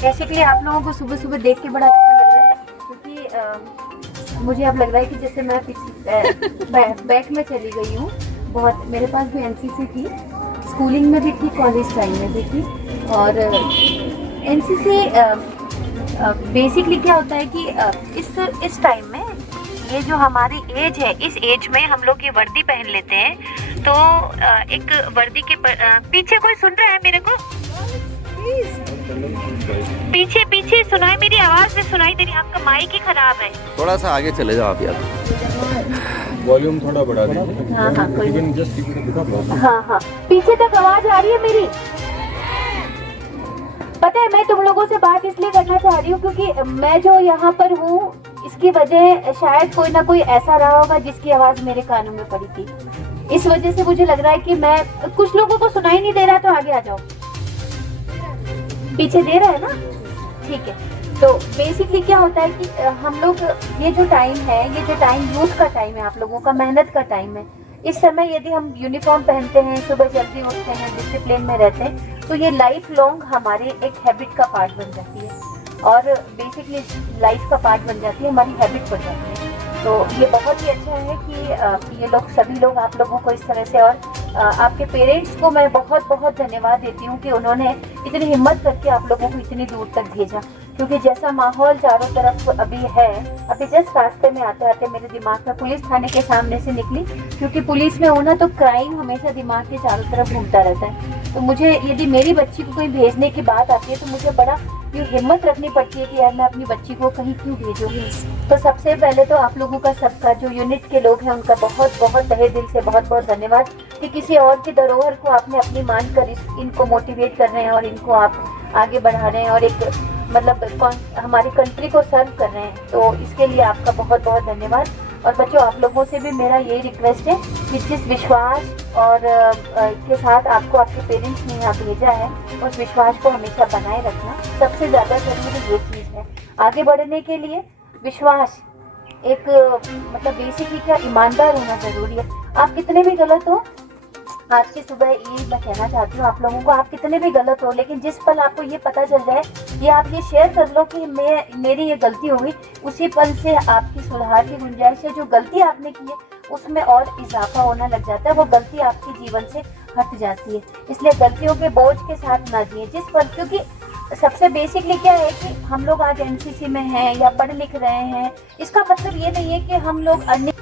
Basically आप लोगों को सुबह सुबह देख के बड़ा अच्छा लग रहा है, क्योंकि मुझे अब लग रहा है कि जैसे मैं बैक में चली गई हूँ। बहुत मेरे पास भी एनसीसी थी, स्कूलिंग में भी थी, कॉलेज टाइम में भी थी। और एनसीसी बेसिकली क्या होता है कि इस टाइम में ये जो हमारी एज है, इस एज में हम लोग ये वर्दी पहन लेते हैं। तो एक वर्दी के पीछे कोई सुन रहा है मेरे को? पीछे पीछे सुनाई, मेरी आवाज में सुनाई दे रही है? आपका माइक ही खराब है। थोड़ा सा आगे चले जाओ आप यार, वॉल्यूम थोड़ा बढ़ा दीजिए। हाँ हाँ कोई नहीं। जस्ट हाँ हाँ पीछे तक आवाज आ रही है मेरी? पता है मैं तुम लोगों से बात इसलिए करना चाह रही हूँ क्योंकि मैं जो यहाँ पर हूँ इसकी वजह शायद कोई ना कोई ऐसा रहा होगा जिसकी आवाज मेरे कानों में पड़ी थी। इस वजह से मुझे लग रहा है कि मैं, कुछ लोगों को सुनाई नहीं दे रहा तो आगे आ जाओ। पीछे दे रहा है ना? ठीक है। तो बेसिकली क्या होता है कि हम लोग ये जो टाइम है, ये जो टाइम यूथ का टाइम है, आप लोगों का मेहनत का टाइम है। इस समय यदि हम यूनिफॉर्म पहनते हैं, सुबह जल्दी उठते हैं, डिसिप्लिन में रहते हैं, तो ये लाइफ लॉन्ग हमारे एक हैबिट का पार्ट बन जाती है। और बेसिकली लाइफ का पार्ट बन जाती है, हमारी हैबिट बन जाती है। तो ये बहुत ही अच्छा है कि ये लोग, सभी लोग आप लोगों को इस तरह से, और आपके पेरेंट्स को मैं बहुत बहुत धन्यवाद देती हूँ कि उन्होंने इतनी हिम्मत करके आप लोगों को इतनी दूर तक भेजा। क्योंकि जैसा माहौल चारों तरफ अभी है, अभी जस्ट रास्ते में आते आते मेरे दिमाग में पुलिस थाने के सामने से निकली, क्योंकि पुलिस में होना तो क्राइम हमेशा दिमाग के चारों तरफ घूमता रहता है। तो मुझे यदि मेरी बच्ची को कहीं भेजने की बात आती है तो मुझे बड़ा ये हिम्मत रखनी पड़ती है कि यार मैं अपनी बच्ची को कहीं क्यों भेजूंगी। तो सबसे पहले तो आप लोगों का, सबका, जो यूनिट के लोग हैं उनका बहुत बहुत तहे दिल से बहुत बहुत धन्यवाद कि किसी और की धरोहर को आपने अपनी मानकर इनको मोटिवेट कर रहे हैं और इनको आप आगे बढ़ा रहे हैं और एक मतलब हमारी कंट्री को सर्व कर रहे हैं। तो इसके लिए आपका बहुत बहुत धन्यवाद। और बच्चों, आप लोगों से भी मेरा यही रिक्वेस्ट है कि जिस विश्वास और के साथ आपको आपके पेरेंट्स ने यहाँ भेजा है, उस विश्वास को हमेशा बनाए रखना सबसे ज़्यादा जरूरी ये चीज़ है। आगे बढ़ने के लिए विश्वास एक मतलब बेसिकली क्या, ईमानदार होना ज़रूरी है। आप कितने भी गलत हो, आज की सुबह ये मैं कहना चाहती हूँ आप लोगों को, आप कितने भी गलत हो, लेकिन जिस पल आपको ये पता चल जाए, ये आप ये शेयर कर लो कि मेरी ये गलती हो गई, उसी पल से आपकी सुधार की गुंजाइश है। जो गलती आपने की है उसमें और इजाफा होना लग जाता है, वो गलती आपके जीवन से हट जाती है। इसलिए गलतियों के बोझ के साथ ना जिए जिस पल, क्योंकि सबसे बेसिकली क्या है कि हम लोग आज एनसीसी में हैं या पढ़ लिख रहे हैं, इसका मतलब ये नहीं है कि हम लोग अन्य